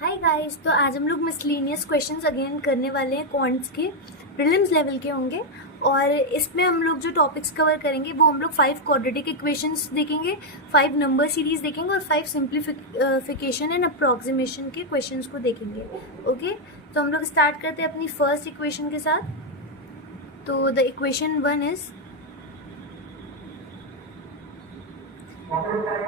Hi guys, तो आज हम लोग मिसलेनियस क्वेश्चंस अगेन करने वाले हैं। क्वांट्स के प्रीलिम्स लेवल के होंगे और इसमें हम लोग जो टॉपिक्स कवर करेंगे वो हम लोग 5 क्वाड्रेटिक इक्वेशंस देखेंगे, 5 नंबर सीरीज देखेंगे और 5 सिंप्लीफिकेशन एंड अप्रॉक्सीमेशन के क्वेश्चंस को देखेंगे। ओके, तो हम लोग स्टार्ट करते हैं अपनी फर्स्ट इक्वेशन के साथ। तो the equation 1 is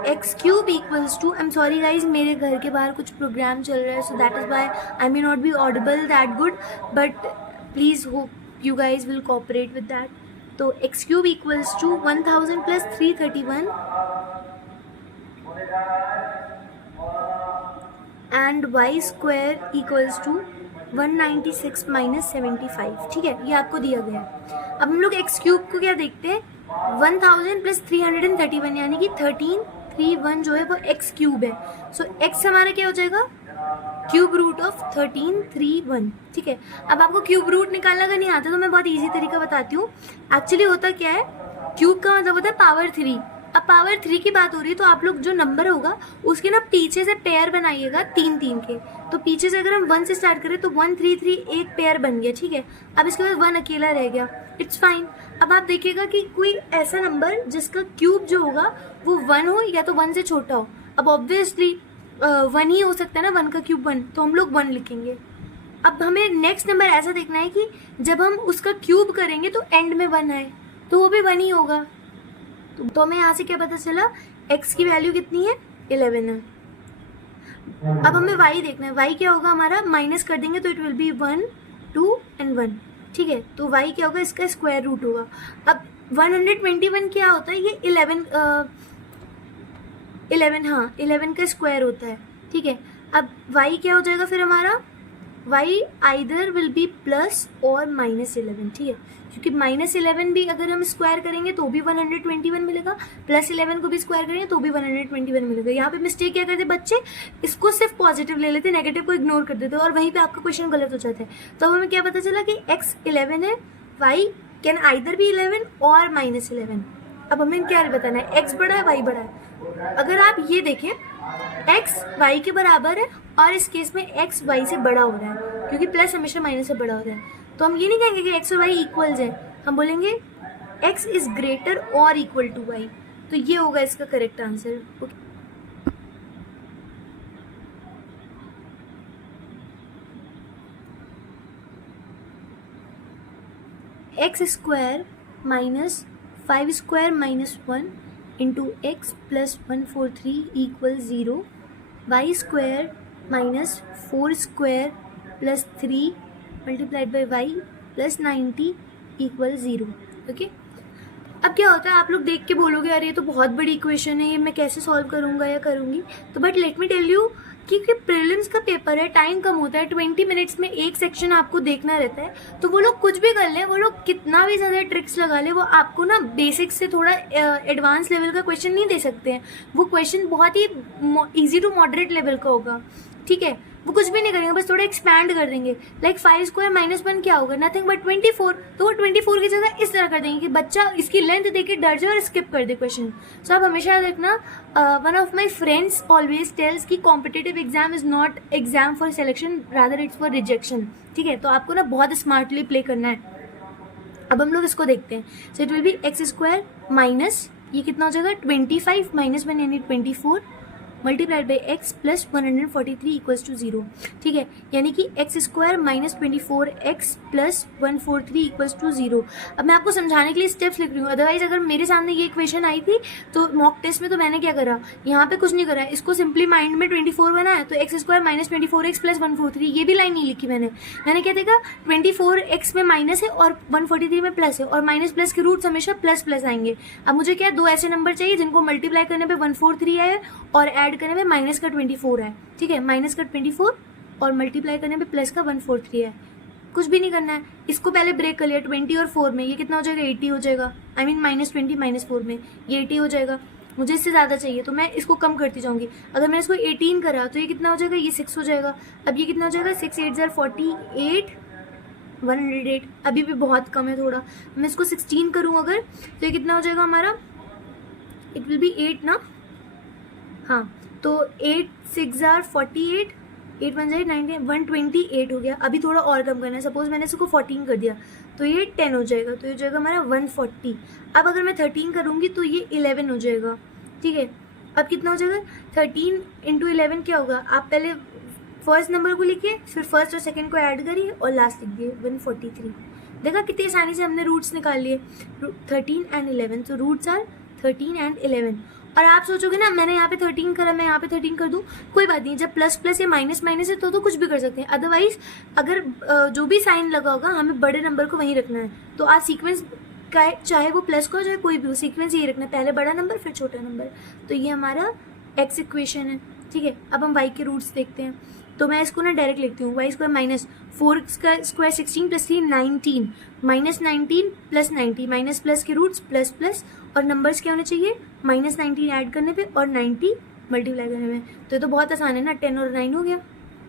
X cube equals to, I am sorry guys, मेरे घर के बाहर कुछ प्रोग्राम चल रहा है, so that is why I may not be audible that good, but please hope you guys will cooperate with that. तो X cube equals to 1000 plus 331 and Y square equals to 196 minus 75। ठीक है, ये आपको दिया गया है। अब हम लोग एक्स क्यूब को क्या देखते हैं, 1000 प्लस 331 यानी कि 1331 जो है वो एक्स क्यूब है। सो एक्स हमारा क्या हो जाएगा, क्यूब रूट ऑफ 1331। ठीक है, अब आपको क्यूब रूट निकालना अगर नहीं आता तो मैं बहुत इजी तरीका बताती हूँ। एक्चुअली होता क्या है, क्यूब का मतलब होता है पावर 3। अब पावर 3 की बात हो रही है तो आप लोग जो नंबर होगा उसके ना पीछे से पेयर बनाइएगा 3 के। तो पीछे से अगर हम 1 से स्टार्ट करें तो 1 3 3 एक पेयर बन गया। ठीक है, अब इसके बाद 1 अकेला रह गया, इट्स फाइन। अब आप देखिएगा कि कोई ऐसा नंबर जिसका क्यूब जो होगा वो 1 हो या तो 1 से छोटा हो। अब ऑब्वियसली 1 ही हो सकता है ना, 1 का क्यूब 1, तो हम लोग 1 लिखेंगे। अब हमें नेक्स्ट नंबर ऐसा देखना है कि जब हम उसका क्यूब करेंगे तो एंड में 1 आए, तो वो भी 1 ही होगा। तो हमें यहाँ से क्या पता चला, x की वैल्यू कितनी है, 11 है। अब हमें y देखना है, y क्या होगा हमारा, माइनस कर देंगे तो इट विल बी 1 2 एंड 1। ठीक है, तो y क्या होगा, इसका स्क्वायर रूट होगा। अब 121 क्या होता है, ये 11 का स्क्वायर होता है। ठीक है, अब y क्या हो जाएगा फिर हमारा, y either will be plus और -11। ठीक है, क्योंकि -11 भी अगर हम स्क्वायर करेंगे तो भी 121 मिलेगा, +11 को भी स्क्वायर करेंगे तो भी 121 मिलेगा। यहाँ पे मिस्टेक क्या करते बच्चे, इसको सिर्फ पॉजिटिव ले लेते, नेगेटिव को इग्नोर कर देते और वहीं पे आपका क्वेश्चन गलत हो जाता है। तो अब हमें क्या पता चला कि x 11 है, y कैन आइदर बी 11 और -11। अब हमें क्या बताना है, x बड़ा है y बड़ा है। अगर आप ये देखें, x y के बराबर है और इस केस में x y से बड़ा हो रहा है, क्योंकि प्लस हमेशा माइनस से बड़ा हो रहा है। तो हम ये नहीं कहेंगे कि x और y इक्वल्स हैं, हम बोलेंगे x इज ग्रेटर और इक्वल टू y। तो ये होगा इसका correct answer. X square minus 5 square minus 1 into x plus 143 equal 0, y square minus 4 square plus 3 multiplied by y plus 90 equal 0। Okay, अब क्या होता है, आप लोग देख के बोलोगे अरे ये तो बहुत बड़ी इक्वेशन है, ये मैं कैसे सॉल्व करूंगा या करूंगी। तो but let me tell you कि प्रीलिम्स का पेपर है, टाइम कम होता है, 20 मिनट्स में एक सेक्शन आपको देखना रहता है। तो वो लोग कुछ भी कर लें, वो लोग कितना भी ज़्यादा ट्रिक्स लगा ले, वो आपको ना बेसिक से थोड़ा एडवांस लेवल का क्वेश्चन नहीं दे सकते हैं। वो क्वेश्चन बहुत ही ईजी टू मॉडरेट लेवल का होगा। ठीक है, वो कुछ भी नहीं करेंगे, बस थोड़ा एक्सपैंड कर देंगे। लाइक 5 स्क्वायर माइनस 1 क्या होगा, नथिंग बट 24। तो वो 24 की जगह इस तरह कर देंगे कि बच्चा इसकी लेंथ देके डर जाए और स्किप कर दे क्वेश्चन। सो आप हमेशा याद रखना, one of my friends always tells कि competitive exam is not exam for selection, rather it's for rejection. ठीक है, तो आपको ना बहुत स्मार्टली प्ले करना है। अब हम लोग इसको देखते हैं। So it will be x square minus, ये कितना हो जाएगा, 25 माइनस 1 यानी 24 multiplied by x plus 143 equals to 0। ठीक है, यानी कि x square minus 24 x plus 143 equals to 0। अब मैं आपको समझाने के लिए स्टेप्स लिख रही हूँ, अदरवाइज अगर मेरे सामने ये इक्वेशन आई थी तो मॉक टेस्ट में तो मैंने क्या करा, यहाँ पे कुछ नहीं करा, इसको सिंपली माइंड में 24 बनाया, तो x square minus 24 x plus 143, ये भी लाइन नहीं लिखी मैंने क्या देखा, 24 एक्स में माइनस है और 143 में प्लस है, और माइनस प्लस के रूट्स हमेशा प्लस प्लस आएंगे। अब मुझे क्या, दो ऐसे नंबर चाहिए जिनको मल्टीप्लाई करने पे 143 आए और ऐड करने में माइनस का 24 है। ठीक है, माइनस का 24 और मल्टीप्लाई करने पे प्लस का 143 है। कुछ भी नहीं करना है, इसको पहले ब्रेक कर लिया, 20 और 4 में ये कितना हो जाएगा, 80 हो जाएगा। आई मीन -20 -4 में ये 80 हो जाएगा। मुझे इससे ज़्यादा चाहिए तो मैं इसको कम करती जाऊंगी। अगर मैं इसको 18 करा तो ये कितना हो जाएगा, ये 6 हो जाएगा। अब ये कितना हो जाएगा, 6 8 48 108, अभी भी बहुत कम है थोड़ा। मैं इसको 16 करूँ अगर तो ये कितना हो जाएगा हमारा, इट विल बी 8 ना, हाँ, तो 8 6 48 8 1 जाए 19, 128 हो गया। अभी थोड़ा और कम करना है, सपोज मैंने इसको 14 कर दिया तो ये 10 हो जाएगा, तो ये हो जाएगा हमारा 140। अब अगर मैं 13 करूँगी तो ये 11 हो जाएगा, ठीक है। अब कितना हो जाएगा 13 इंटू 11 क्या होगा, आप पहले फर्स्ट नंबर को लिखिए, फिर फर्स्ट और सेकंड को ऐड करिए और लास्ट लिख दिए 143। देखा कितनी आसानी से हमने रूट्स निकाल लिए, 13 एंड 11, तो रूट्स आर 13 एंड 11। और आप सोचोगे ना मैंने यहाँ पे 13 करा, मैं यहाँ पे 13 कर दूँ, कोई बात नहीं, जब प्लस प्लस या माइनस माइनस है तो कुछ भी कर सकते हैं। अदरवाइज अगर जो भी साइन लगा होगा हमें बड़े नंबर को वहीं रखना है, तो आज सीक्वेंस का चाहे वो प्लस को चाहे कोई भी हो, सीक्वेंस यही रखना है, पहले बड़ा नंबर फिर छोटा नंबर। तो ये हमारा एक्स इक्वेशन है, ठीक है। अब हम वाई के रूट्स देखते हैं, तो मैं इसको ना डायरेक्ट लिखती हूँ, y square minus 4 square 16 plus 3 19 minus 19 plus 90, minus plus के रूट्स प्लस प्लस, और नंबर्स क्या होने चाहिए माइनस 19 ऐड करने पे और 90 मल्टीप्लाई करने में। तो ये तो बहुत आसान है ना, 10 और 9 हो गया,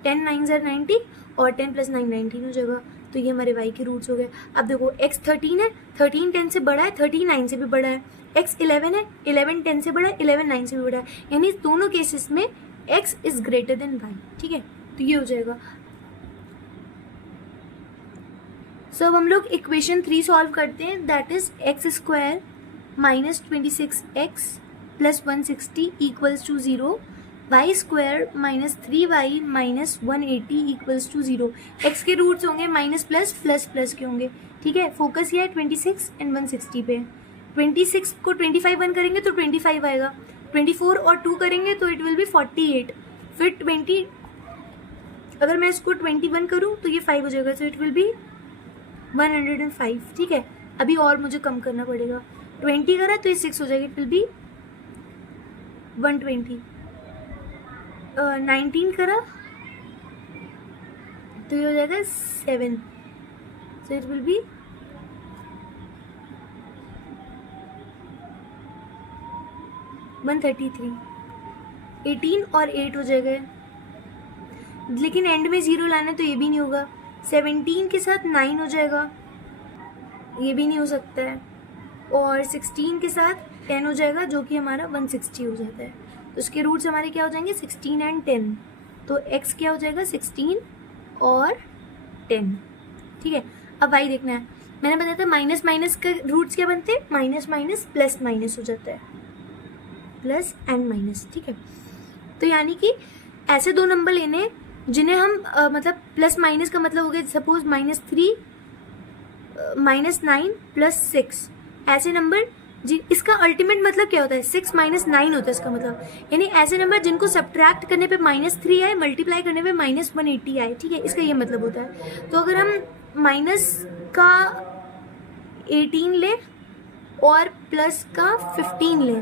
10 9 ज़र 90 और 10 प्लस 9 19 हो जाएगा। तो ये हमारे वाई के रूट्स हो गए। अब देखो x 13 है, 13 10 से बड़ा है, 13 9 से भी बड़ा है। x 11 है, 11 10 से बड़ा है, 11 9 से भी बड़ा है, यानी दोनों केसेस में x is greater than y, ठीक है। तो ये हो जाएगा। सो अब हम लोग इक्वेशन 3 सॉल्व करते हैं, that is x square minus 26x plus 160 equals to 0, y square minus 3y minus 180 equals to 0। X के रूट्स होंगे माइनस प्लस प्लस प्लस के होंगे, ठीक है। फोकस किया है 26 एंड 160 पे। 26 को 25 1 करेंगे तो 25 आएगा, 24 और 2 करेंगे तो इट विल बी 48, फिर 20 अगर मैं इसको 21 करूँ तो ये 5 हो जाएगा, तो इट विल बी 105, ठीक है। अभी और मुझे कम करना पड़ेगा, 20 करा तो ये 6 हो जाएगा, इट विल बी 120। 19 करा तो ये हो जाएगा 7, सो इट विल बी 133। 18 और 8 हो जाएगा, लेकिन एंड में 0 लाना तो ये भी नहीं होगा। 17 के साथ 9 हो जाएगा, ये भी नहीं हो सकता है, और 16 के साथ 10 हो जाएगा जो कि हमारा 160 हो जाता है। तो उसके रूट्स हमारे क्या हो जाएंगे 16 एंड 10, तो x क्या हो जाएगा 16 और 10, ठीक है। अब y देखना है, मैंने बताया था माइनस माइनस के रूट्स क्या बनते हैं, माइनस माइनस प्लस माइनस हो जाता है, प्लस एंड माइनस, ठीक है। तो यानी कि ऐसे दो नंबर लेने जिन्हें हम मतलब प्लस माइनस का मतलब हो गया सपोज -3 -9 +6, ऐसे नंबर इसका अल्टीमेट मतलब क्या होता है 6 - 9 होता है इसका मतलब, यानी ऐसे नंबर जिनको सब्ट्रैक्ट करने पे -3 आए, मल्टीप्लाई करने पे -180 आए, ठीक है, इसका ये मतलब होता है। तो अगर हम माइनस का 18 लें और प्लस का 15 लें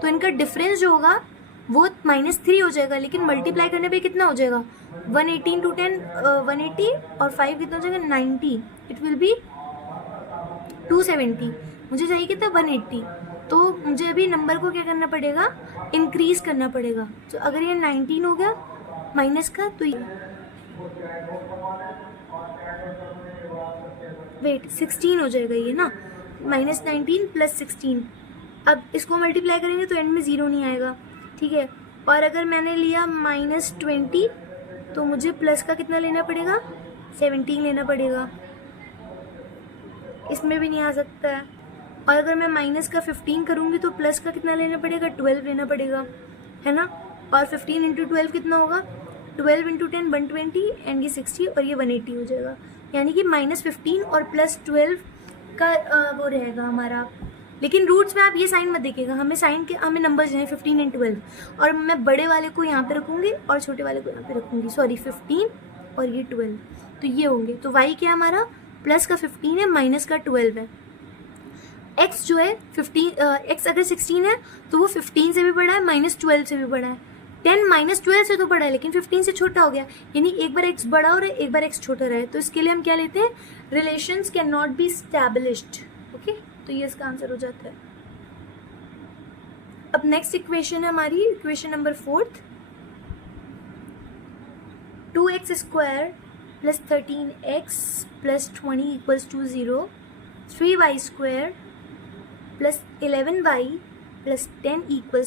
तो इनका डिफरेंस जो होगा वो -3 हो जाएगा, लेकिन मल्टीप्लाई करने पे कितना हो जाएगा 180 × 10 180 और 5 कितना हो जाएगा 90, इट विल बी 270। मुझे चाहिए कितना 180, तो मुझे अभी नंबर को क्या करना पड़ेगा इंक्रीज करना पड़ेगा। तो अगर ये 19 हो गया माइनस का तो ये वेट 16 हो जाएगा ये ना, -19 + 16। अब इसको मल्टीप्लाई करेंगे तो एंड में 0 नहीं आएगा, ठीक है। और अगर मैंने लिया -20 तो मुझे प्लस का कितना लेना पड़ेगा 17 लेना पड़ेगा, इसमें भी नहीं आ सकता है। और अगर मैं माइनस का 15 करूँगी तो प्लस का कितना लेना पड़ेगा 12 लेना पड़ेगा, है ना। और 15 × 12 कितना होगा 12 × 10 120 एंड ये 60 और ये 180 हो जाएगा, यानी कि -15 और +12 का वो रहेगा हमारा। लेकिन रूट्स में आप ये साइन मत देखिएगा, हमें नंबर्स हैं 15 एंड 12, और मैं बड़े वाले को यहाँ पे रखूँगी और छोटे वाले को यहाँ पे रखूँगी, सॉरी 15 और ये 12, तो ये होंगे। तो y क्या हमारा प्लस का 15 है माइनस का 12 है। x जो है 15 x अगर 16 है तो वो 15 से भी बड़ा है -12 से भी बड़ा है, 10 -12 से तो बड़ा है लेकिन 15 से छोटा हो गया, यानी एक बार x बड़ा हो रहा है एक बार x छोटा रहा है। तो इसके लिए हम क्या लेते हैं relations can not be established, okay, तो ये इसका आंसर हो जाता है। अब नेक्स्ट इक्वेशन है हमारी equation number 4, 2x² + 13x + 20 = 0, 3y² + 11y + 10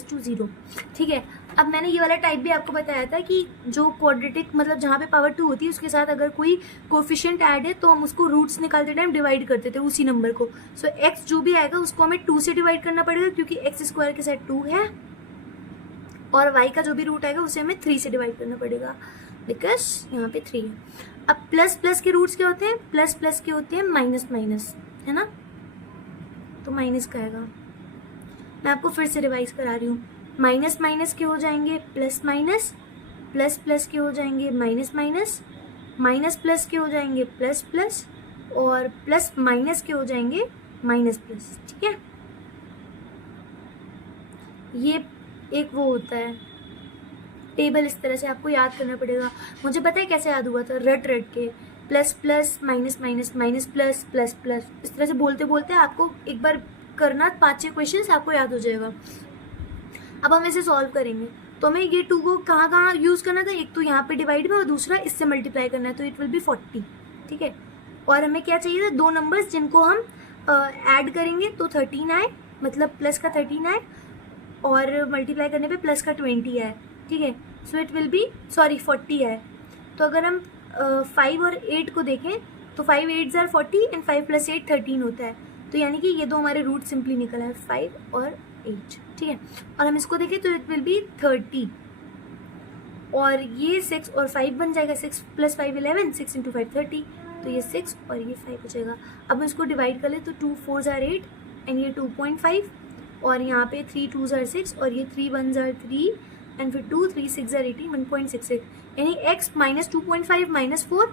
= 0, ठीक है। अब मैंने ये वाला टाइप भी आपको बताया था कि जो क्वाड्रेटिक मतलब जहाँ पे पावर 2 होती है उसके साथ अगर कोई कोफिशिएंट ऐड है तो हम उसको रूट्स निकालते टाइम डिवाइड करते थे उसी नंबर को। सो एक्स जो भी आएगा उसको हमें 2 से डिवाइड करना पड़ेगा क्योंकि एक्स स्क्वायर के साथ 2 है, और वाई का जो भी रूट आएगा उसे हमें 3 से डिवाइड करना पड़ेगा बिकॉज यहाँ पे 3 है। अब प्लस प्लस के रूट्स क्या होते हैं? प्लस प्लस के होते हैं माइनस माइनस, है ना, तो माइनस का आएगा। मैं आपको फिर से रिवाइज करा रही हूँ। माइनस माइनस के हो जाएंगे प्लस माइनस, प्लस प्लस के हो जाएंगे माइनस माइनस, माइनस प्लस के हो जाएंगे प्लस प्लस, और प्लस माइनस के हो जाएंगे माइनस प्लस। ठीक है, ये एक वो होता है टेबल, इस तरह से आपको याद करना पड़ेगा। मुझे पता है कैसे याद हुआ था, रट रट के plus plus minus minus minus plus plus plus, इस तरह से बोलते बोलते आपको एक बार करना 5-6 क्वेश्चन आपको याद हो जाएगा। अब हम इसे सॉल्व करेंगे तो हमें ये 2 को कहाँ कहाँ यूज़ करना था, एक तो यहाँ पे डिवाइड में और दूसरा इससे मल्टीप्लाई करना है, तो इट विल बी 40। ठीक है, और हमें क्या चाहिए था? 2 नंबर्स जिनको हम ऐड करेंगे तो 13 आए, मतलब प्लस का 13 आए, और मल्टीप्लाई करने पे प्लस का 20 आए। ठीक है, सो इट विल बी 40 है। तो अगर हम 5 और 8 को देखें तो 5 8 ज़ार 40 एंड 5 + 8 13 होता है, तो यानी कि ये दो हमारे रूट सिंपली निकला है 5 और 8। ठीक है, और हम इसको देखें तो इट विल बी 30, और ये 6 और 5 बन जाएगा, 6 + 5 11, 6 × 5 30, तो ये 6 और ये 5 हो जाएगा। अब हम इसको डिवाइड कर ले तो 2 4 ज़ार 8 एंड ये 2.5, और यहाँ पे 3 2 ज़ार 6 और ये 3 1 ज़ार 3 एंड फिर 2 3 6 ज़ार 18 1.66, यानी x -2.5 -4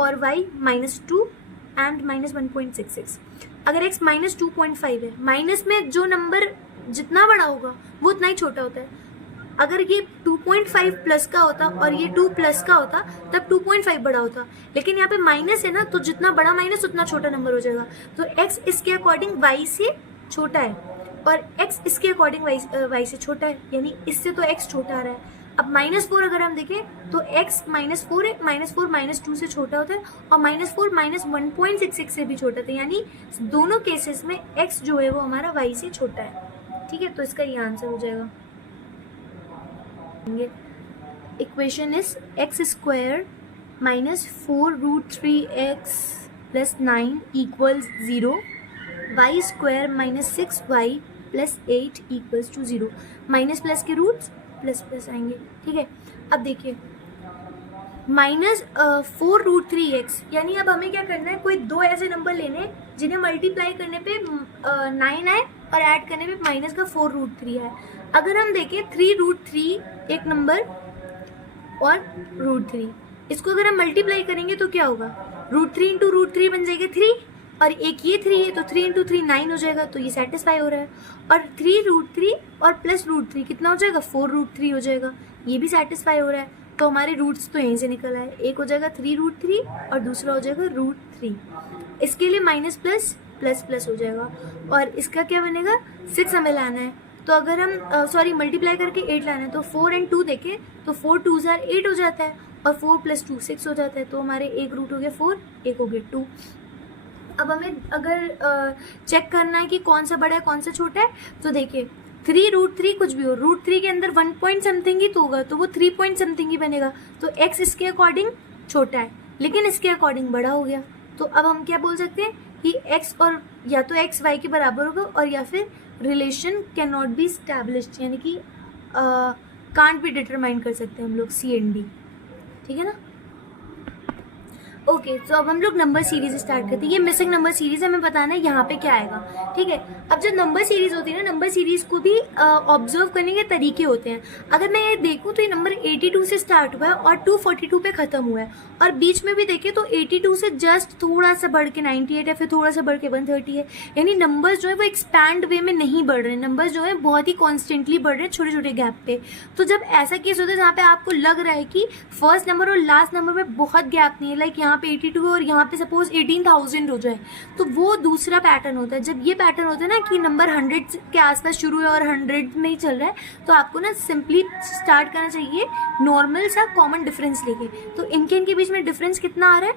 और y -2 एंड -1.66। अगर x -2.5 है, माइनस में जो नंबर जितना बड़ा होगा वो उतना ही छोटा होता है। अगर ये 2.5 प्लस का होता और ये 2 प्लस का होता तब 2.5 बड़ा होता, लेकिन यहाँ पे माइनस है ना, तो जितना बड़ा माइनस उतना छोटा नंबर हो जाएगा। तो x इसके अकॉर्डिंग y से छोटा है और x इसके अकॉर्डिंग y से छोटा है, यानी इससे तो x छोटा आ रहा है। अब -4 अगर हम देखें तो x -4 है, -4 -2 से छोटा होता है और -4 -1.66 से भी छोटा था, यानी दोनों केसेस में x जो है वो हमारा y से छोटा है। ठीक है, तो इसका ये आंसर हो जाएगा। Equation is x² -4√3x + 9 = 0, y² -6y + 8 = 0। Minus plus के रूट्स प्लस प्लस आएंगे। ठीक है, अब देखिए -4√3x, यानी अब हमें क्या करना है, कोई दो ऐसे नंबर लेने हैं जिन्हें मल्टीप्लाई करने पे 9 आए और ऐड करने पे माइनस का 4√3 है। अगर हम देखें 3√3 एक नंबर और √3, इसको अगर हम मल्टीप्लाई करेंगे तो क्या होगा, √3 × √3 बन जाएगा 3, और एक ये 3 है तो 3 × 3 9 हो जाएगा, तो ये सेटिस्फाई हो रहा है। और 3√3 और प्लस √3 कितना हो जाएगा, 4√3 हो जाएगा, ये भी सेटिस्फाई हो रहा है। तो हमारे रूट्स तो यहीं से निकल आए, एक हो जाएगा 3√3 और दूसरा हो जाएगा √3। इसके लिए माइनस प्लस प्लस प्लस हो जाएगा, और इसका क्या बनेगा, 6 हमें लाना है। तो अगर हम मल्टीप्लाई करके 8 लाना है तो 4 और 2 देखें तो 4 2 ज़ार 8 हो जाता है और 4 + 2 6 हो जाता है, तो हमारे एक रूट हो गया 4, एक हो गया 2। अब हमें अगर चेक करना है कि कौन सा बड़ा है कौन सा छोटा है, तो देखिए 3√3 कुछ भी हो, √3 के अंदर 1 पॉइंट समथिंग ही तो होगा, तो वो 3 पॉइंट समथिंग ही बनेगा। तो x इसके अकॉर्डिंग छोटा है लेकिन इसके अकॉर्डिंग बड़ा हो गया। तो अब हम क्या बोल सकते हैं कि x और या तो x y के बराबर होगा, और या फिर relation can not be established, यानी कि कांट भी डिटरमाइन कर सकते हैं हम लोग C&D। ठीक है ना। ओके, तो अब हम लोग नंबर सीरीज स्टार्ट करते हैं। ये मिसिंग नंबर सीरीज हमें बताना है यहाँ पे क्या आएगा। ठीक है, अब जब नंबर सीरीज होती है ना, नंबर सीरीज को भी ऑब्जर्व करने के तरीके होते हैं। अगर मैं ये देखूँ तो ये नंबर 82 से स्टार्ट हुआ है और 242 पे खत्म हुआ है, और बीच में भी देखें तो 82 से जस्ट थोड़ा सा बढ़ के 98 है, फिर थोड़ा सा बढ़ के 130 है, यानी नंबर्स जो है वो एक्सपैंड वे में नहीं बढ़ रहे हैं, नंबर्स जो है बहुत ही कॉन्स्टेंटली बढ़ रहे हैं छोटे छोटे गैप पे। तो जब ऐसा केस होता है जहाँ पे आपको लग रहा है कि फर्स्ट नंबर और लास्ट नंबर में बहुत गैप नहीं है, लाइक यहाँ पे 82 है और यहाँ पे सपोज 18,000 हो जाए, तो वो दूसरा पैटर्न होता है। जब ये पैटर्न होता है ना कि नंबर 100 के आसपास शुरू है और 100 में ही चल रहा है, तो आपको ना सिंपली स्टार्ट करना चाहिए नॉर्मल सा कॉमन डिफरेंस लेके। तो इनके बीच में डिफरेंस कितना आ रहा है,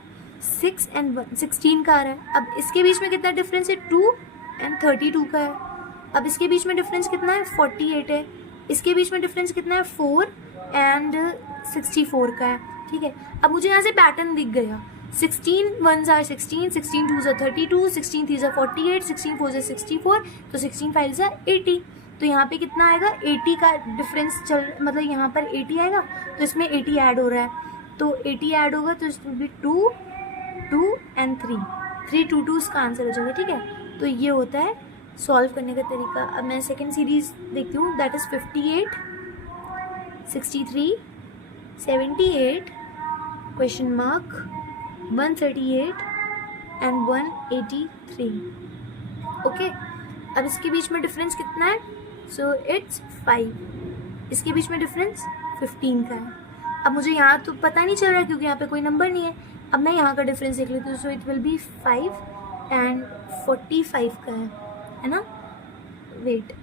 6 and 1 16 का आ रहा है। अब इसके बीच में कितना डिफरेंस है, 2 and 32 का है। अब इसके बीच में डिफरेंस कितना है, 48 है। इसके बीच में डिफरेंस कितना है 4 एंड 64 का है, ठीक है। अब मुझे यहाँ से पैटर्न दिख गया, 16 1s are 16, 16 2s are 32, 16 3s are 48, 16 4s are 64, तो 16 5s are 80। तो यहाँ पे कितना आएगा 80 का डिफरेंस मतलब यहाँ पर 80 आएगा, तो इसमें 80 ऐड हो रहा है, तो 80 ऐड होगा तो इसमें भी 2 2 एंड 3 2 2 इसका आंसर हो जाएगा, ठीक है। तो ये होता है सॉल्व करने का तरीका। अब मैं सेकेंड सीरीज देखती हूँ, that is 58 63 78 question mark 138 and 183। Okay, अब इसके बीच में डिफरेंस कितना है, सो इट्स 5। इसके बीच में डिफरेंस 15 का है। अब मुझे यहाँ तो पता नहीं चल रहा क्योंकि यहाँ पे कोई नंबर नहीं है। अब मैं यहाँ का डिफरेंस देख लेती हूँ, सो इट विल बी 5 एंड 45 का है ना। वेट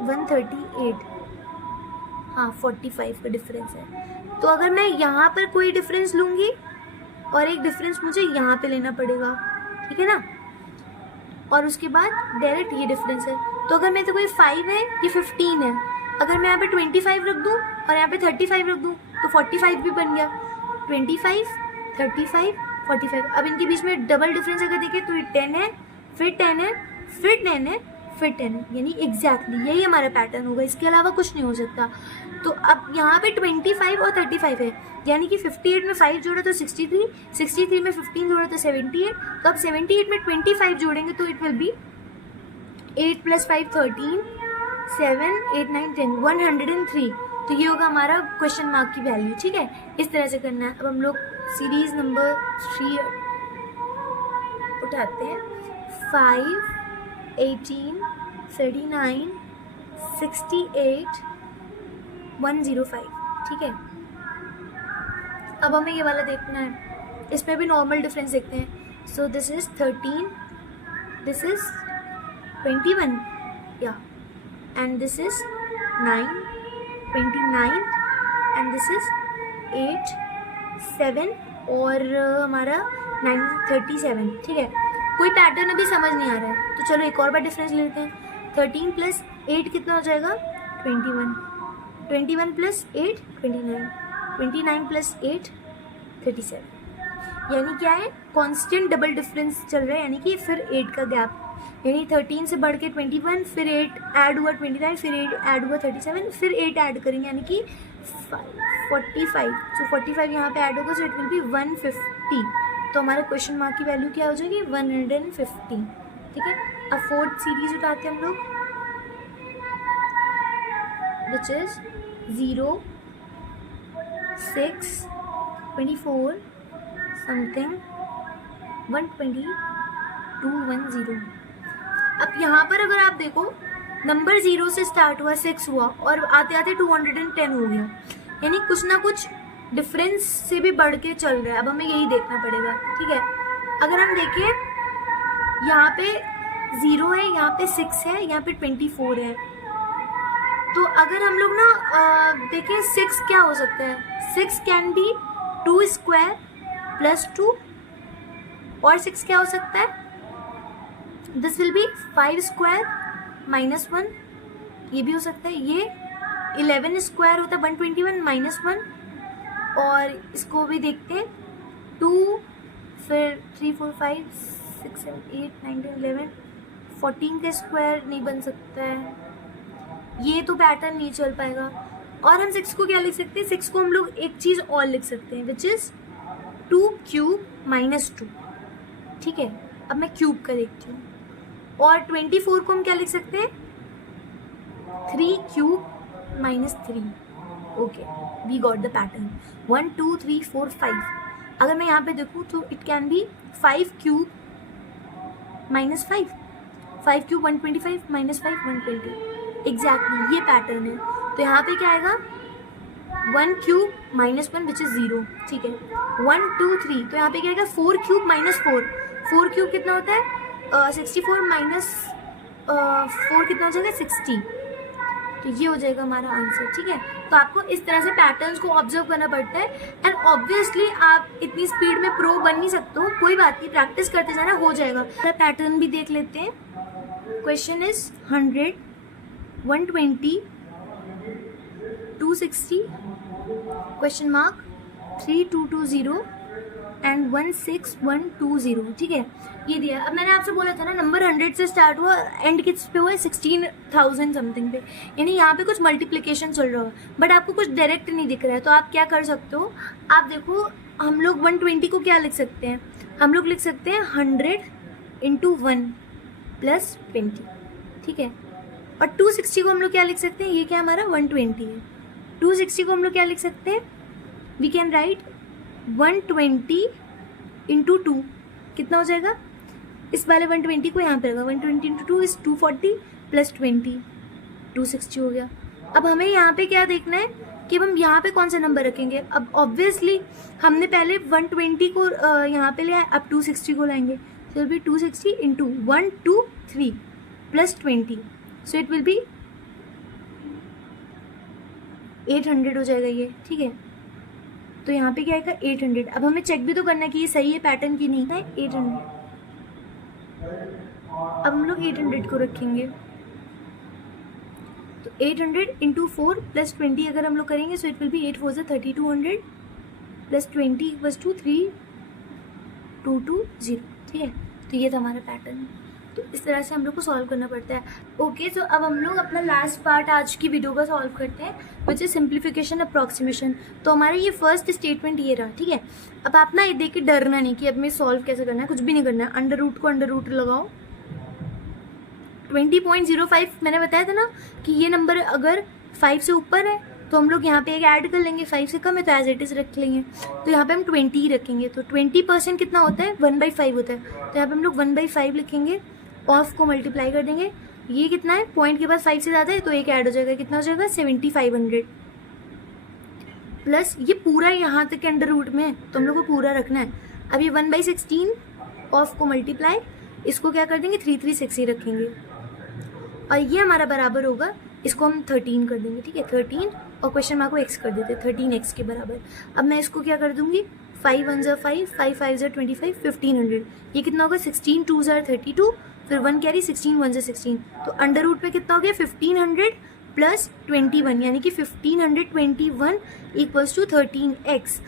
138, हाँ 45 का डिफरेंस है। तो अगर मैं यहाँ पर कोई डिफरेंस लूँगी और एक डिफरेंस मुझे यहाँ पे लेना पड़ेगा, ठीक है ना, और उसके बाद डायरेक्ट ये डिफरेंस है। तो अगर मेरे तो कोई 5 है, ये 15 है, अगर मैं यहाँ पे 25 रख दूँ और यहाँ पे 35 रख दूँ तो 45 भी बन गया। 25 35 45। अब इनके बीच में डबल डिफरेंस अगर देखें तो ये 10 है, फिर 10 है, फिर 10 है, फिर 10 है, यानी एग्जैक्टली यही हमारा पैटर्न होगा, इसके अलावा कुछ नहीं हो सकता। तो अब यहाँ पे 25 और 35 है, यानी कि 58 में 5 जोड़ा तो 63, 63 में 15 जोड़ा तो 78। तो अब 78 में 25 जोड़ेंगे तो इट विल बी 8 + 5 13 7 8 9 10 103। तो ये होगा हमारा क्वेश्चन मार्क की वैल्यू, ठीक है। इस तरह से करना है। अब हम लोग सीरीज नंबर 3 उठाते हैं। 5 18 39 68 105, ठीक है। अब हमें ये वाला देखना है, इसमें भी नॉर्मल डिफरेंस देखते हैं। So this is 13, this is 21 या, and this is 9 29 and this is 8 7 और हमारा 9 37, ठीक है। कोई पैटर्न अभी समझ नहीं आ रहा है, तो चलो एक और बार डिफरेंस ले लेते हैं। 13 + 8 कितना हो जाएगा 21, 21 + 8 29, 29 + 8 37। यानी क्या है, कांस्टेंट डबल डिफरेंस चल रहा है, यानी कि फिर 8 का गैप, यानी 13 से बढ़ के 21, फिर 8 ऐड हुआ 29, फिर 8 ऐड हुआ 37, फिर 8 ऐड करेंगे यानी कि 45। सो 45 यहाँ पे ऐड होगा, सो इट विल बी 150। तो हमारे क्वेश्चन मार्क की वैल्यू क्या हो जाएगी 150, ठीक है। अब फोर्थ सीरीज उठाते हैं हम लोग, विच इज 0 6 24 समथिंग 120 210। अब यहाँ पर अगर आप देखो, नंबर 0 से स्टार्ट हुआ, 6 हुआ और आते आते 210 हो गया, यानी कुछ ना कुछ डिफरेंस से भी बढ़ के चल रहा है। अब हमें यही देखना पड़ेगा, ठीक है। अगर हम देखें, यहाँ पे 0 है, यहाँ पे 6 है, यहाँ पे 24 है, तो अगर हम लोग ना देखें 6 क्या हो सकता है, 6 कैन बी 2² + 2, और 6 क्या हो सकता है, दिस विल बी 5² - 1, ये भी हो सकता है। ये 11² होता है 121 - 1, और इसको भी देखते हैं 2, फिर 3 4 5 6 7 8 9 10 11 14 का स्क्वायर नहीं बन सकता है, ये तो पैटर्न नहीं चल पाएगा। और हम 6 को क्या लिख सकते हैं, 6 को हम लोग एक चीज़ और लिख सकते हैं, विच इज़ 2³ - 2, ठीक है। अब मैं क्यूब का देखती हूँ। और 24 को हम क्या लिख सकते हैं, 3³ - 3। Okay, we got the pattern. 1 2 3 4 5। अगर मैं यहाँ पे देखूँ तो इट कैन बी 5³ - 5, 5³ 125 - 5 120। एग्जैक्टली ये पैटर्न है। तो यहाँ पे क्या आएगा 1³ - 1 विच इज 0, ठीक है। 1 2 3, तो यहाँ पे क्या आएगा 4³ - 4। 4³ कितना होता है 64 - 4 कितना हो जाएगा 60। तो ये हो जाएगा हमारा आंसर, ठीक है। तो आपको इस तरह से पैटर्न्स को ऑब्जर्व करना पड़ता है, एंड ऑब्वियसली आप इतनी स्पीड में प्रो बन नहीं सकते हो, कोई बात नहीं, प्रैक्टिस करते जाना, हो जाएगा। पैटर्न भी देख लेते हैं। Question is 100 120, 260 question mark 3220 and 16120, ठीक है, ये दिया। अब मैंने आपसे बोला था ना नंबर 100 से स्टार्ट हुआ, एंड किस पे हुआ है 16,000 समथिंग पे, यानी यहाँ पे कुछ मल्टीप्लिकेशन चल रहा है, बट आपको कुछ डायरेक्ट नहीं दिख रहा है। तो आप क्या कर सकते हो, आप देखो हम लोग 120 को क्या लिख सकते हैं, हम लोग लिख सकते हैं 100 × 1 + 20, ठीक है। और 260 को हम लोग क्या लिख सकते हैं, ये क्या हमारा 120 है, 260 को हम लोग क्या लिख सकते हैं, वी कैन राइट 120 × 2, कितना हो जाएगा, इस वाले 120 को यहाँ पे रखा, 120 × 2 इज 240 + 20, 260 हो गया। अब हमें यहाँ पे क्या देखना है कि हम यहाँ पे कौन सा नंबर रखेंगे। अब ऑब्वियसली हमने पहले 120 को यहाँ पे लिया है, अब 260 को लाएंगे, so it will be 260 × 123 + 20, so it will be 800 हो जाएगा ये, ठीक है। तो यहाँ पे क्या आएगा 800। अब हमें चेक भी तो करना है कि ये सही है पैटर्न की नहीं है, 800। अब हम लोग 800 को रखेंगे, तो 800 × 4 + 20 अगर हम लोग करेंगे, सो इट विल बी 8 4 3200 + 20 = 3220, ठीक है। तो ये था हमारा पैटर्न। तो इस तरह से हम लोग को सॉल्व करना पड़ता है। ओके, सो अब हम लोग अपना लास्ट पार्ट आज की वीडियो का सॉल्व करते हैं, विच इज सिंप्लीफिकेशन अप्रॉक्सीमेशन। तो हमारा ये फर्स्ट स्टेटमेंट ये रहा, ठीक है। अब आप ना ये देख के डरना नहीं कि अब मैं सॉल्व कैसे करना है, कुछ भी नहीं करना है। अंडर रूट को अंडर रूट लगाओ, 20.05 मैंने बताया था ना कि ये नंबर अगर 5 से ऊपर है तो हम लोग यहाँ पे एक ऐड कर लेंगे, 5 से कम है तो एज इट इज़ रख लेंगे। तो यहाँ पे हम 20 ही रखेंगे। तो 20% कितना होता है, 1/5 होता है। तो यहाँ पे हम लोग 1/5 लिखेंगे, ऑफ को मल्टीप्लाई कर देंगे। ये कितना है, पॉइंट के बाद 5 से ज़्यादा है तो एक ऐड हो जाएगा, कितना हो जाएगा 7500 प्लस ये पूरा यहाँ तक के अंडर रूट में है तो हम लोग को पूरा रखना है। अब ये 1/16 ऑफ को मल्टीप्लाई, इसको क्या कर देंगे 336 ही रखेंगे, और ये हमारा बराबर होगा, इसको हम 13 कर देंगे, ठीक है। 13 और क्वेश्चन मार्क को x कर देते, 13x के बराबर। अब मैं इसको क्या कर दूंगी, 5 1 = 5, 5 5 = 25, 1500। ये कितना होगा, 16 2 = 32, फिर 1 कैरी, 16 1 = 16। तो अंडर रूट पे कितना हो गया 1500 + 21, यानी कि 1521 = 13x।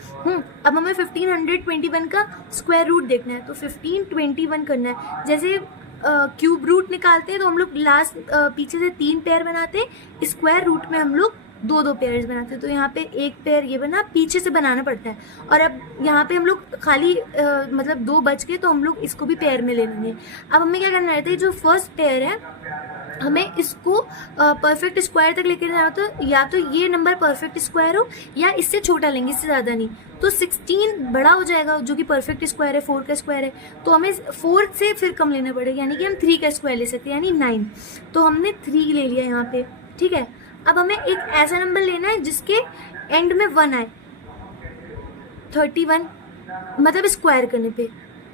अब हमें 1521 का स्क्वायर रूट देखना है, तो 1521 करना है। जैसे क्यूब रूट निकालते हैं तो हम लोग लास्ट पीछे से 3 पेयर बनाते हैं, स्क्वायर रूट में हम लोग 2 पेयर्स बनाते हैं। तो यहाँ पे एक पेयर ये बना, पीछे से बनाना पड़ता है। और अब यहाँ पे हम लोग खाली मतलब 2 बच गए तो हम लोग इसको भी पेयर में ले लेंगे। अब हमें क्या करना रहता है, जो फर्स्ट पेयर है हमें इसको परफेक्ट स्क्वायर तक लेकर जाना, तो या तो ये नंबर परफेक्ट स्क्वायर हो या इससे छोटा लेंगे, इससे ज़्यादा नहीं। तो 16 बड़ा हो जाएगा जो कि परफेक्ट स्क्वायर है, 4 का स्क्वायर है, तो हमें 4 से फिर कम लेना पड़ेगा, यानी कि हम 3 का स्क्वायर ले सकते हैं, यानी 9। तो हमने 3 ले लिया यहाँ पे, ठीक है। अब हमें एक ऐसा नंबर लेना है जिसके एंड में 1 आए, 31 मतलब स्क्वायर करने पे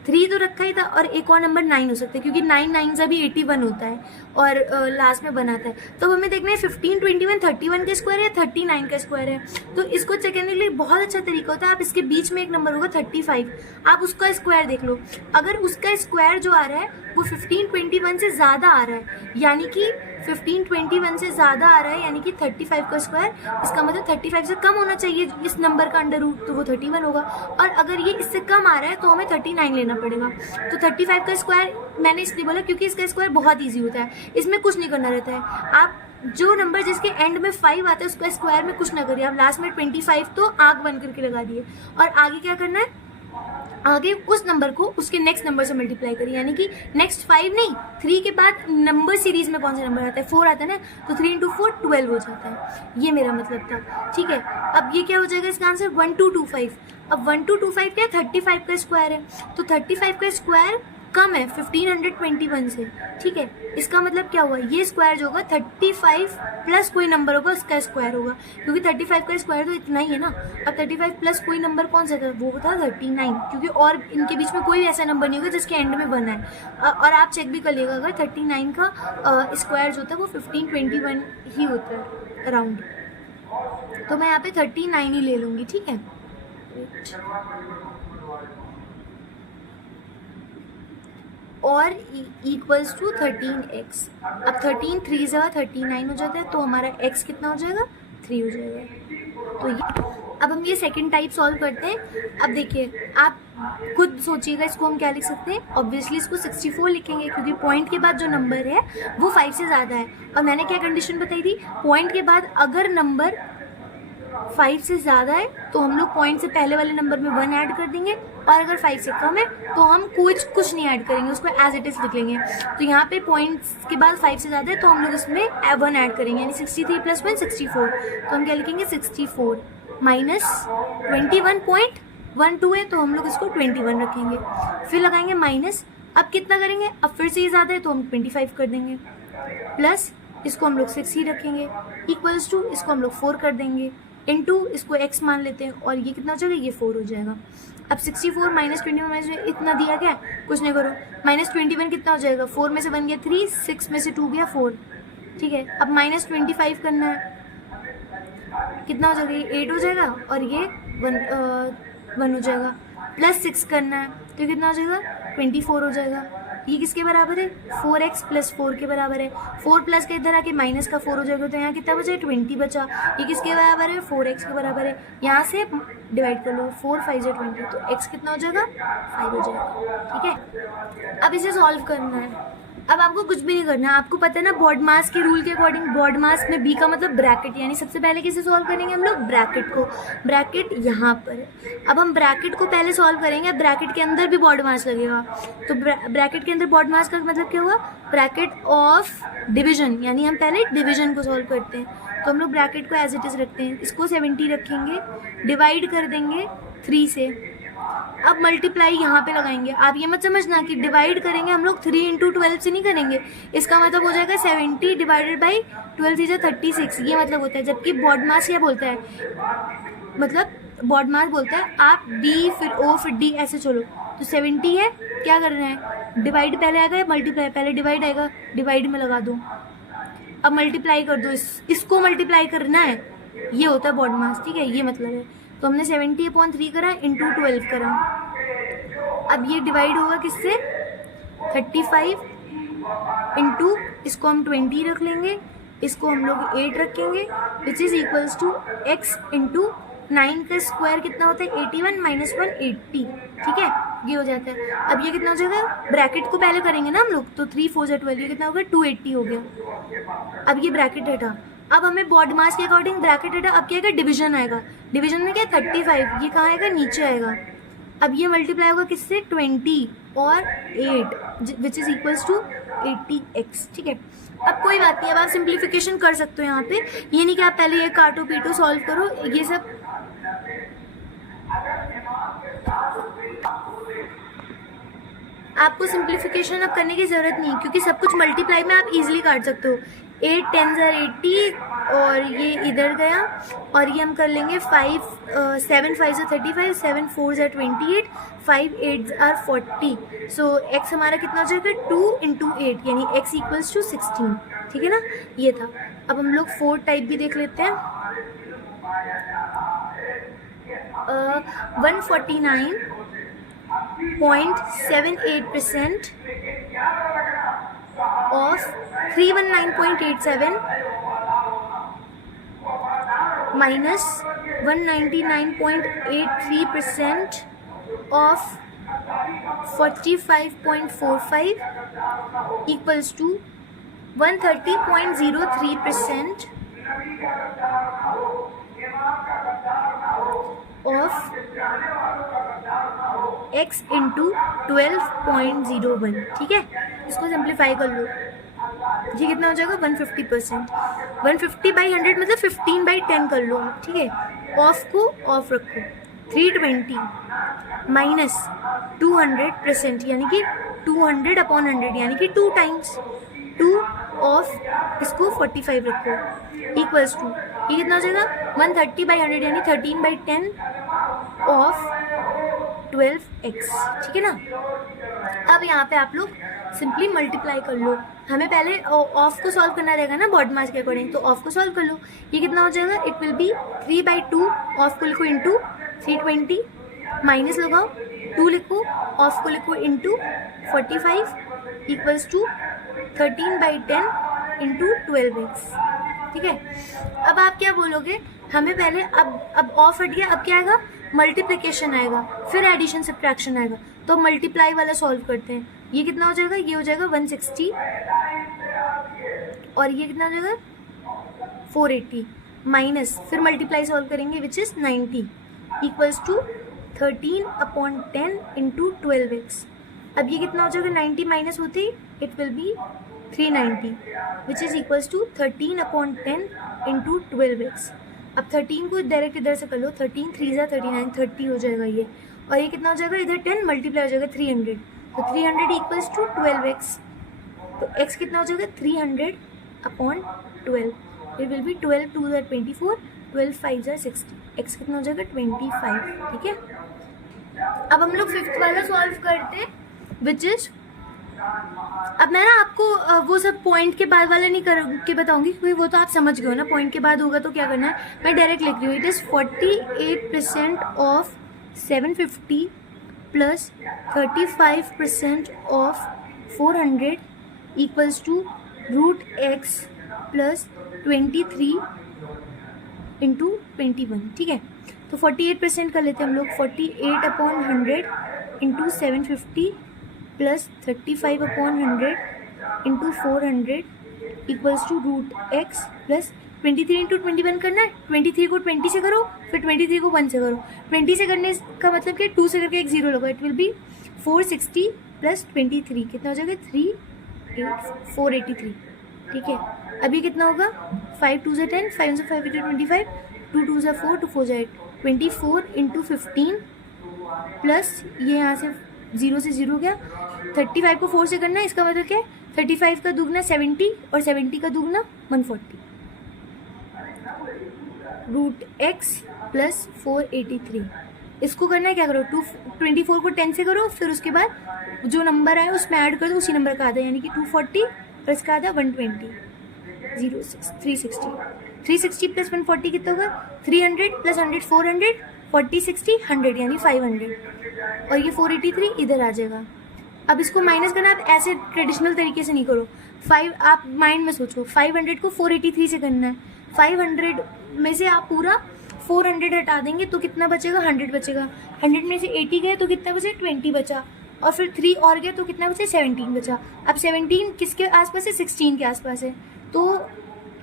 3 तो रखा ही था, और एक और नंबर 9 हो सकता है क्योंकि 9 9 से भी 81 होता है और लास्ट में बनाता है। तो हमें देखना है 15 21 31 का स्क्वायर है, 39 का स्क्वायर है। तो इसको चेक करने के लिए बहुत अच्छा तरीका होता है, आप इसके बीच में एक नंबर होगा 35, आप उसका स्क्वायर देख लो। अगर उसका स्क्वायर जो आ रहा है वो 15 21 से ज़्यादा आ रहा है, यानी कि 15 21 से ज़्यादा आ रहा है, यानी कि 35 का स्क्वायर, इसका मतलब 35 से कम होना चाहिए इस नंबर का अंडर रूट, तो वो 31 होगा। और अगर ये इससे कम आ रहा है तो हमें 39 लेना पड़ेगा। तो 35 का स्क्वायर मैंने इसलिए बोला क्योंकि इसका स्क्वायर बहुत ईजी होता है, इसमें कुछ नहीं करना रहता है। आप जो नंबर जिसके एंड में 5 आता है उसका स्क्वायर में कुछ ना करिए, आप लास्ट में 25 तो आँख बंद करके लगा दिए, और आगे क्या करना है, आगे उस नंबर को उसके नेक्स्ट नंबर से मल्टीप्लाई करिए, यानी कि नेक्स्ट 5 नहीं, 3 के बाद नंबर सीरीज में कौन सा नंबर आता है, 4 आता है ना, तो 3 × 4 12 हो जाता है। ये मेरा मतलब था, ठीक है। अब ये क्या हो जाएगा इसका आंसर 1225। अब 1225 क्या है, 35 का स्क्वायर है, तो 35 का स्क्वायर कम है 1521 से, ठीक है। इसका मतलब क्या हुआ, ये स्क्वायर जो होगा 35 प्लस कोई नंबर होगा उसका स्क्वायर होगा, क्योंकि 35 का स्क्वायर तो इतना ही है ना। अब 35 प्लस कोई नंबर कौन सा था, वो था 39, क्योंकि और इनके बीच में कोई ऐसा नंबर नहीं होगा जिसके एंड में 1 है। और आप चेक भी कर लिएगा, अगर 39 का स्क्वायर जो होता है वो 1521 ही होता है अराउंड। तो मैं यहाँ पे 39 ही ले लूँगी, ठीक है। और इक्वल्स टू 13x। अब 13 3 ज़ा 39 हो जाता है, तो हमारा x कितना हो जाएगा, 3 हो जाएगा। तो ये अब हम ये सेकंड टाइप सॉल्व करते हैं। अब देखिए आप खुद सोचिएगा इसको हम क्या लिख सकते हैं। ऑब्वियसली इसको 64 लिखेंगे, क्योंकि पॉइंट के बाद जो नंबर है वो 5 से ज़्यादा है। और मैंने क्या कंडीशन बताई थी, पॉइंट के बाद अगर नंबर 5 से ज़्यादा है तो हम लोग पॉइंट से पहले वाले नंबर में 1 ऐड कर देंगे, और अगर 5 से कम है तो हम कुछ नहीं ऐड करेंगे, उसको एज इट इज़ लिख लेंगे। तो यहाँ पे पॉइंट्स के बाद 5 से ज़्यादा है तो हम लोग इसमें 1 ऐड करेंगे, यानी 63 + 1 64। तो हम क्या लिखेंगे, 64 माइनस 21.12 है तो हम लोग इसको 21 रखेंगे। फिर लगाएंगे माइनस, अब कितना करेंगे, अब फिर से ये ज़्यादा है तो हम 25 कर देंगे, प्लस इसको हम लोग 6 ही रखेंगे, इक्वल्स टू इसको हम लोग 4 कर देंगे, इनटू इसको x मान लेते हैं, और ये कितना हो जाएगा, ये 4 हो जाएगा। अब 64 माइनस 21 माइनस इतना दिया क्या, कुछ नहीं करो, माइनस 21 कितना हो जाएगा, 4 में से 1 गया 3, 6 में से 2 गया 4, ठीक है। अब माइनस 25 करना है, कितना हो जाएगा, ये 8 हो जाएगा, और ये 1 हो जाएगा, प्लस 6 करना है तो कितना हो जाएगा, 24 हो जाएगा। ये किसके बराबर है, 4x + 4 के बराबर है। 4 प्लस के इधर आके माइनस का 4 हो जाएगा, तो यहाँ कितना बचा, 20 बचा। ये किसके बराबर है, 4x के बराबर है। यहाँ से डिवाइड कर लो, 4 5 = 20, तो x कितना हो जाएगा, 5 हो जाएगा, ठीक है। अब इसे सॉल्व करना है। अब आपको कुछ भी नहीं करना है, आपको पता है ना बॉड मास के रूल के अकॉर्डिंग, बॉड मास में b का मतलब ब्रैकेट, यानी सबसे पहले किसे सॉल्व करेंगे हम लोग, ब्रैकेट को। ब्रैकेट यहाँ पर है, अब हम ब्रैकेट को पहले सॉल्व करेंगे, ब्रैकेट के अंदर भी बॉड मास लगेगा। तो ब्रैकेट के अंदर बॉड मास का मतलब क्या हुआ, ब्रैकेट ऑफ डिवीजन, यानी हम पहले डिवीजन को सॉल्व करते हैं। तो हम लोग ब्रैकेट को एज इट इज़ रखते हैं, इसको 70 रखेंगे, डिवाइड कर देंगे 3 से। अब मल्टीप्लाई यहाँ पे लगाएंगे, आप ये मत समझना कि डिवाइड करेंगे हम लोग 3 × 12 से नहीं करेंगे, इसका मतलब हो जाएगा 70 / 12 = 36, ये मतलब होता है। जबकि बॉड मास क्या बोलता है, मतलब बॉड मास बोलता है आप B फिर O फिर D ऐसे चलो। तो 70 है, क्या करना है, डिवाइड पहले आएगा या मल्टीप्लाई, पहले डिवाइड आएगा, डिवाइड में लगा दो, अब मल्टीप्लाई कर दो, इसको मल्टीप्लाई करना है, ये होता है बॉड मास, ठीक है, ये मतलब है। तो हमने 70/3 करा इंटू 12 करा, अब ये डिवाइड होगा किससे, 35 इंटू इसको हम 20 रख लेंगे, इसको हम लोग 8 रखेंगे, which is equals to x into 9 का स्क्वायर कितना होता है, 81 - 1 80, ठीक है, ये हो जाता है। अब ये कितना हो जाएगा, ब्रैकेट को पहले करेंगे ना हम लोग, तो 3 4 = 12, ये कितना हो गया, 280 हो गया। अब ये ब्रैकेट हटा, अब हमें बॉड मास के अकॉर्डिंग ब्रैकेट हटा, अब क्या आएगा, डिवीजन आएगा। डिवीजन में क्या है, 35, ये कहाँ आएगा, नीचे आएगा। अब ये मल्टीप्लाई होगा किससे, 20 और 8, विच इज़ इक्वल्स टू 80x, ठीक है। अब कोई बात नहीं, अब आप सिंप्लीफिकेशन कर सकते हो यहाँ पे, ये नहीं कि आप पहले ये काटो पीटो सॉल्व करो, ये सब आपको सिंप्लीफिकेशन अब करने की ज़रूरत नहीं, क्योंकि सब कुछ मल्टीप्लाई में आप इजीली काट सकते हो। 8 10 = 80, और ये इधर गया, और ये हम कर लेंगे 7 5 = 35, 7 4 = 28, 5 8 = 40। सो x हमारा कितना हो जाएगा, 2 × 8, यानी x = 16, ठीक है ना, ये था। अब हम लोग 4 टाइप भी देख लेते हैं। 149.78% of 319.87 minus 199.83% of 45.45 equals to 130.03% of x into 12.01, ठीक है। इसको सिंप्लीफाई कर लो, ये कितना हो जाएगा, 150%। 150/100 मतलब 15/10 कर लो आप, ठीक है। ऑफ को ऑफ रखो, 320 माइनस 200%, यानी कि 200/100, यानी कि 2 टाइम्स 2 ऑफ इसको 45 रखो, इक्वल्स टू ये कितना हो जाएगा, 130/100, यानी 13/10 ऑफ 12x, ठीक है ना। अब यहाँ पे आप लोग सिंपली मल्टीप्लाई कर लो, हमें पहले ऑफ को सॉल्व करना रहेगा ना बॉड मास के अकॉर्डिंग, तो ऑफ को सॉल्व कर लो। ये कितना हो जाएगा, इट विल बी 3/2, ऑफ को लिखो इंटू 320, माइनस लगाओ 2 लिखो, ऑफ को लिखो into 45, equals to 13/10 into 12x। ठीक है, अब आप क्या बोलोगे, हमें पहले अब ऑफ हट गया, अब क्या आएगा, मल्टीप्लिकेशन आएगा, फिर एडिशन सब्ट्रैक्शन आएगा। तो मल्टीप्लाई वाला सॉल्व करते हैं। ये कितना हो जाएगा, ये हो जाएगा 160 और ये कितना हो जाएगा 480 माइनस, फिर मल्टीप्लाई सॉल्व करेंगे which is 90 equals to 13/10 into 12x। अब ये कितना हो जाएगा, 90 माइनस होते ही it will be 390 which is equals to 13/10 into 12x। अब 13 को डायरेक्ट इधर से कर लो, 13 3 ज़ा 39, 30 हो जाएगा ये, और ये कितना हो जाएगा, इधर 10 मल्टीप्लाई हो जाएगा 300, तो 300 इक्वल्स टू 12x। तो x कितना हो जाएगा 300/12, इट विल बी 12 2 ज़ा 24, 12 5 ज़ा 60, x कितना हो जाएगा 25। ठीक है, अब हम लोग फिफ्थ वाला सॉल्व करते हैं विच इज, अब मैं ना आपको वो सब पॉइंट के बाद वाला नहीं कर के बताऊंगी, क्योंकि वो तो आप समझ गए हो ना, पॉइंट के बाद होगा तो क्या करना है, मैं डायरेक्ट लिख रही हूँ। It is 48% of 750 plus 35% of 400 equals to √x plus 23 into 21। ठीक है, तो 48% कर लेते हैं हम लोग, 48/100 into 750 plus 35/100 into 400 equals to √x plus 23 into 21 करना है। 23 को 20 से करो, फिर 23 को 1 से करो। 20 से करने का मतलब कि 2 से करके एक 0 लगा, इट विल बी 460 प्लस 23 कितना हो जाएगा 483। ठीक है, अभी कितना होगा, 5 2 ज़ा 10, 5 से 5 25, 2 2 ज़ा 4, 2 4 ज़ा 8, 24 इंटू 15 प्लस ये यहाँ से 0 से 0 गया, 35 को 4 से करना है, इसका मतलब क्या है 35 का दुगना 70 और 70 का दुगना 140, √x प्लस 483। इसको करना है क्या, करो 24 को 10 से करो, फिर उसके बाद जो नंबर आए उसमें ऐड कर दो उसी नंबर का आधा, यानी कि 240 और इसका आधा 120, 360 प्लस 140 कितना होगा 300 प्लस 100 400, 40 60 100 यानी 500, और ये 483 इधर आ जाएगा। अब इसको माइनस करना, आप ऐसे ट्रेडिशनल तरीके से नहीं करो, 5 आप माइंड में सोचो, 500 को 483 से करना है, 500 में से आप पूरा 400 हटा देंगे तो कितना बचेगा 100 बचेगा, 100 में से 80 गए तो कितना बचे 20 बचा, और फिर 3 और गया तो कितना बचे 17 बचा। अब 17 किसके आसपास है 16 के आसपास है, तो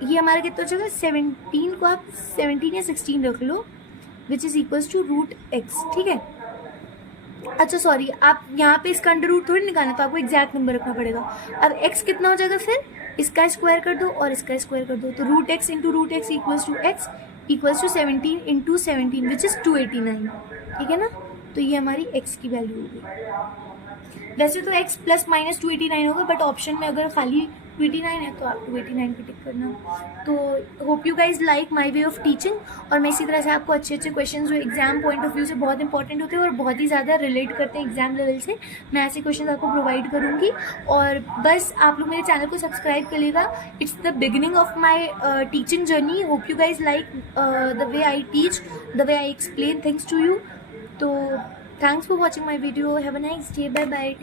ये हमारा कितना बचेगा 17 को आप 17 या 16 रख लो which is equals to √x। ठीक है, अच्छा सॉरी, आप यहाँ पे इसका अंडर रूट थोड़ी निकालना, तो आपको एग्जैक्ट नंबर रखना पड़ेगा। अब x कितना हो जाएगा, फिर इसका स्क्वायर कर दो और इसका स्क्वायर कर दो, तो √x into √x equals to x equals to 17 into 17 which is 289। ठीक है ना, तो ये हमारी x की वैल्यू होगी। वैसे तो x प्लस माइनस 289 होगा, बट ऑप्शन में अगर खाली 289 है तो आप 289 पे टिक करना। तो hope you guys like my way of teaching, और मैं इसी तरह से आपको अच्छे अच्छे क्वेश्चन जो एग्जाम पॉइंट ऑफ व्यू से बहुत इंपॉर्टेंट होते हैं और बहुत ही ज़्यादा रिलेट करते हैं एग्जाम लेवल से, मैं ऐसे क्वेश्चन आपको प्रोवाइड करूँगी। और बस आप लोग मेरे चैनल को सब्सक्राइब करिएगा। It's the beginning of my teaching journey. Hope you guys like the way I teach, the way I explain things to you. तो thanks for watching my video, have a nice day, bye bye.